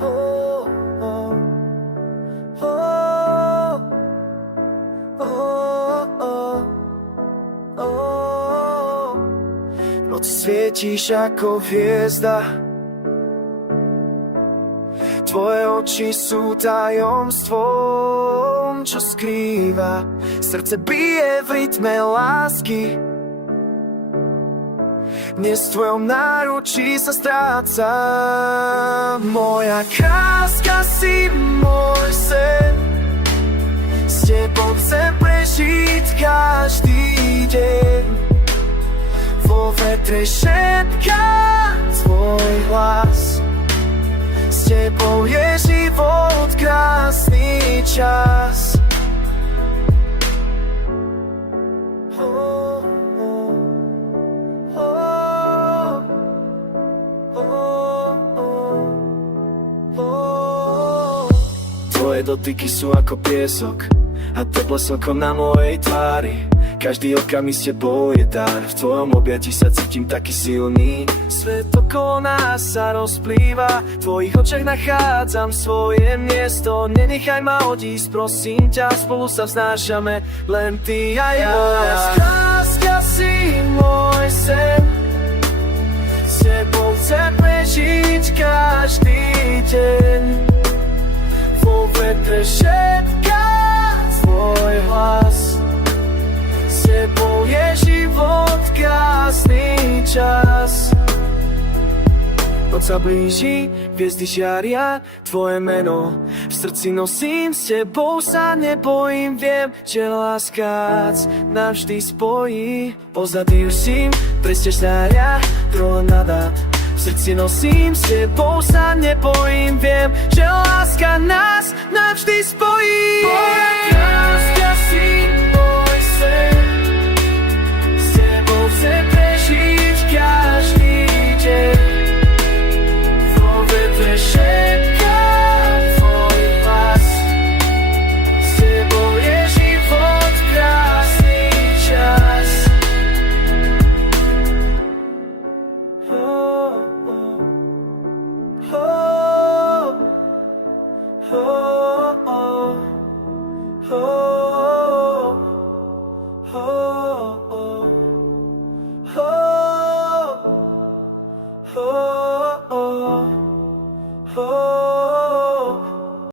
Oh, oh, oh, oh, oh, oh. V noci svietíš ako hviezda, tvoje oči sú tajomstvom, čo skrýva. Srdce bije v rytme lásky, dnes v tvojom náručí sa stráca. Moja kráska si môj sen, s tebou chcem prežiť každý deň. Vo vetre šepká tvoj hlas, s tebou je život krásny čas. Oh, oh, oh, oh, oh, oh. Tvoje dotyky sú ako piesok a teplé slnko na mojej tvári. Každý okamih s tebou je dar, v tvojom objati sa cítim taký silný. Svet okolo nás sa rozplýva, v tvojich očiach nachádzam svoje miesto. Nenechaj ma odísť, prosím ťa, spolu sa vznášame, len ty a ja. Láska si môj sen, s tebou chcem prežiť každý deň. Vo vetre šepká tvoj hlas, s tebou je život krásny čas. Noc sa blíži, hviezdy žiaria tvoje meno v srdci nosím, s tebou sa nebojím. Viem, že láska navždy spojí. Pozadí už si presteš nária, promenada v srdci nosím, s tebou sa nebojím. Viem, že láska nás navždy spojí. Moja kráska si môj sen, s tebou chcem prežiť každý deň. Vo vetre šepká tvoj hlas, s tebou je život krásny čas. Oh, oh, oh, oh, oh, oh.